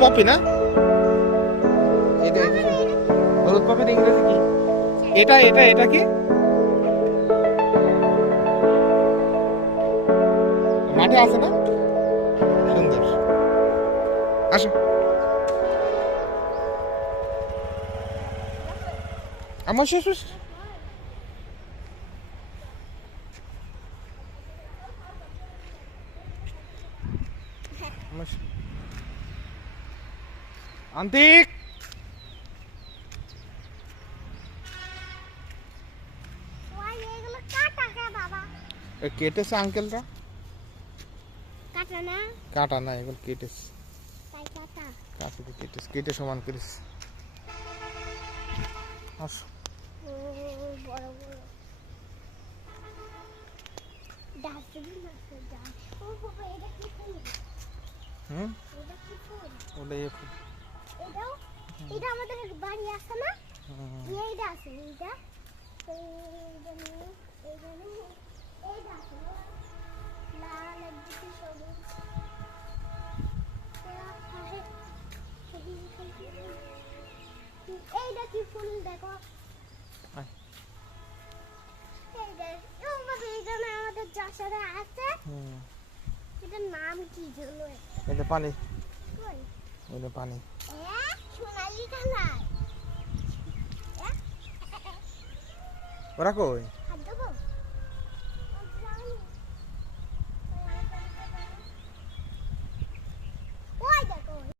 Poppy না? হলুদ পপির ইংরেজি কি? এটা এটা এটা কি? মাঠে আছে না? সুন্দর। আসো। আমার শেষ আমার এ কেটেছে আঙ্কেলরা কাটা না কাটা না এগুলো কেটেছে তাই কাটা কাটিতে কেটেছে কেটে সমান করিস আসো বড় বড় ডাস্টবিন আছে ডাস্ট ও বাবা এটা কি ফুল হুম এটা কি ফুল ওটা এ ফুল। এটাও এটা আমাদের বাড়ি আছে না? এইটা আছে এইটা। আছে। এইটা কি ফুল দেখো। এইটা এইটা না আমাদের যশোরে আছে। হুম। এটার নাম কি জানো এটা পানি। এটা পানি। ওরা কই